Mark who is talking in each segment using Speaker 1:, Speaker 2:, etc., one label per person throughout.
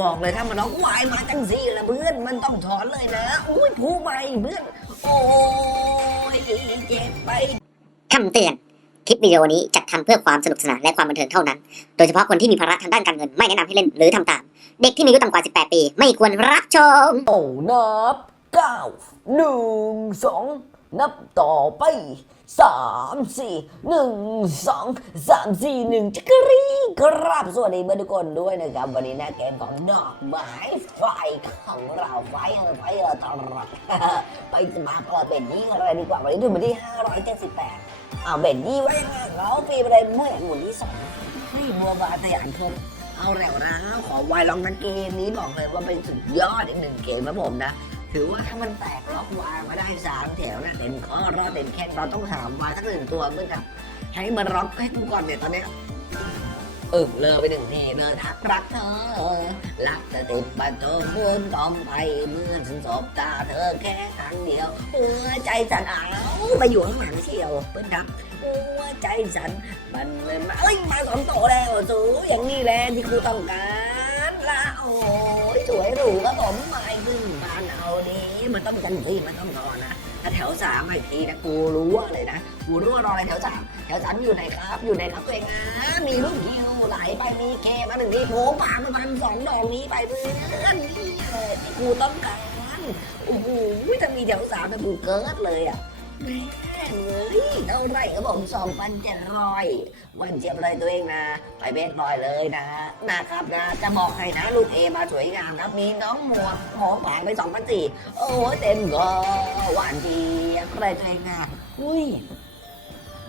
Speaker 1: บอกเลยถ้ามันร้องวายมาจังสี่ละเพื่อนมันต้องถอนเลยนะอุ้ยผู้ใหม่เพื่อน โอ้ยเจ็บไป
Speaker 2: คำเตือน คลิปวิดีโอนี้จัดทำเพื่อความสนุกสนานและความบันเทิงเท่านั้น โดยเฉพาะคนที่มีภาระทางด้านการเงินไม่แนะนำให้เล่นหรือทำตาม เด็กที่มีอายุต่ำกว่า 18 ปี ไม่ควรรับชม
Speaker 1: โอ้นับเก้าหนึ่งสอง นับต่อไปสามสี่หนึ่งสองสามสี่หนึ่งจักรีครับสวัสดีเพื่อนทุกคนด้วยนะครับ วันนี้นะเกมของดอกไม้ไฟของเราไฟไฟเออตลอดไปสมาคมเบ็ดยี่กันเลยดีกว่าวันนี้ถึงวันที่ห้าร้อยเจ็ดสิบแปดเอาเบ็ดยี่ไว้ยังไงเราฟรีไปเลยเมื่อหมุนที่สองให้บัวบาตยานครบเอาแล้วนะขอไหว้ลองนะเกมนี้บอกเลยว่าเป็นสุดยอดอีกหนึ่งเกมนะผมนะ ถือว่าถ้ามันแตกล็อกวางมาได้สามแถวนะเต็มข้อรอดเต็มแข้งเราต้องสามวางสักหนึ่งตัวเพื่อนครับให้มันร็อกให้กูก่อนเนี่ยตอนเนี้ยอึกเลยไปหนึ่งทีเนอทักรักเธอรักแต่ติดบันเธอเมือนต้องไปเมื่อนฉันสบตาเธอแค่ครั้งเดียวหัวใจสั่นอ้าวไปอยู่ข้างหลังเชียวเพื่อนครับหัวใจสั่นมันเลยมาเอ้ยมาสองโตแล้วสูอย่างนี้แหละที่กูต้องการ โอ้ยสวยหรูครับผมไม่ขึ้นบ้านเอาดีมันต้องกันที่มันต้องนอนนะแถวสามไอ้ทีนะกูรู้เลยนะกูรู้ว่ารออะไรแถวสามแถวสามอยู่ไหนครับ อยู่ไหนครับตัวเองนะมีลูกคิวไหลไปมีเคมาหนึ่งทีโผล่ป่ามาพันสองดอกนี้ไปเพื่อนนี่เลยกูต้องการโอ้โหถ้ามีแถวสามนะกูเกิดเลยอะ แม่เอ้ยเท่าไหรครับผมสองพันเจ็ดร้อยวันเจ็บเลยตัวเองนะ ไปเบสบอยเลยนะนะครับนะ จะบอกให้นะลูกเอมาสวยงามครับมีน้องหมวกหอมปากไปสองพันสี่โอ้เต็มก็หวานดีใครตัวเองนะอุ้ย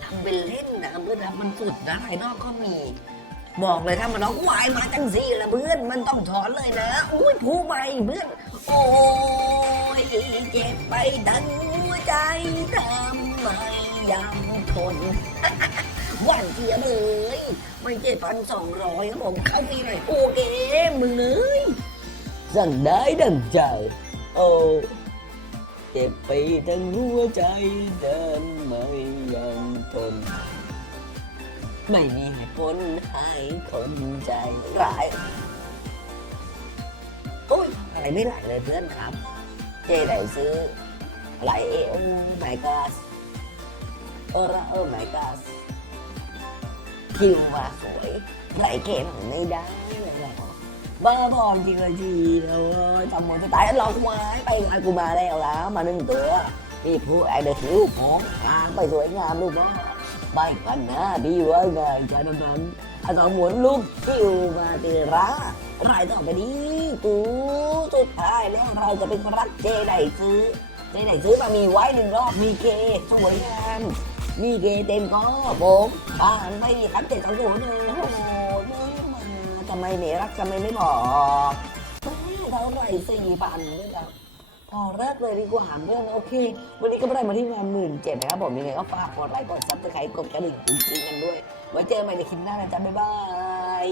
Speaker 1: ทำเป็นเล่นนะครับเพื่อนครับมันสุดนะภายนอกก็มีบอกเลยถ้ามันร้องวายมาจังสี่ละเพื่อนมันต้องถอนเลยนะ อุ้ยผู้ใหม่เพื่อน โอ้ยเจ็บไปดัง ใจทำไมยังทนวานเจี๊ยเลย ไม่เจ็ดพันสองร้อยครับผมเข้าปีหน่อยโอเคมึงเลยสั่งได้ดังใจโอ้เจ็บไปทั้งหัวใจเดินไม่ยังทน ไม่มีเหตุผลให้คนใจร้ายอุ้ยอะไรไม่ไหลเลยเพื่อนครับ เจไหนซื้อ ไหลเอโอ้ไมกัสโอระโอ้ไมกัสคิวมาสวยไหลเกมไม่ได้เลยหรอบ้าบอลจริงเลยทีเลยทำหมดจะตายหลอกไม้ไปไงกูมาแล้วแล้วมาหนึ่งตัวนี่ผู้ไอเดอร์คิวของางไปสวยงามลูกนะไปกันนะดีไว้ไงจานั้นนั้นอาสองหมุนลูกคิวมาตีระรายต่อไปนี้กูสุดท้ายแล้วเราจะเป็นรักเจไดซื้อ เจไดซื้อมามีไว้หนึ่งรอบมีเกสวยงามมีเกเต็มก็ผมผ่านไปครับเจ็ดสองศูนย์เลยโอ้โหไม่มาทำไมไม่รักทำไมไม่บอกเท่าไหร่สี่พันด้วยกันพอเลิกเลยดีกว่าเพื่อนโอเค วันนี้ก็ได้มาที่งานหมื่นเจ็ดนะครับผมยังไงก็ฝากกดไลค์กดซับสไครต์กดกระดิ่งจริงๆกันด้วยไว้เจอใหม่ในคลิปหน้านะจ๊ะบ๊ายบาย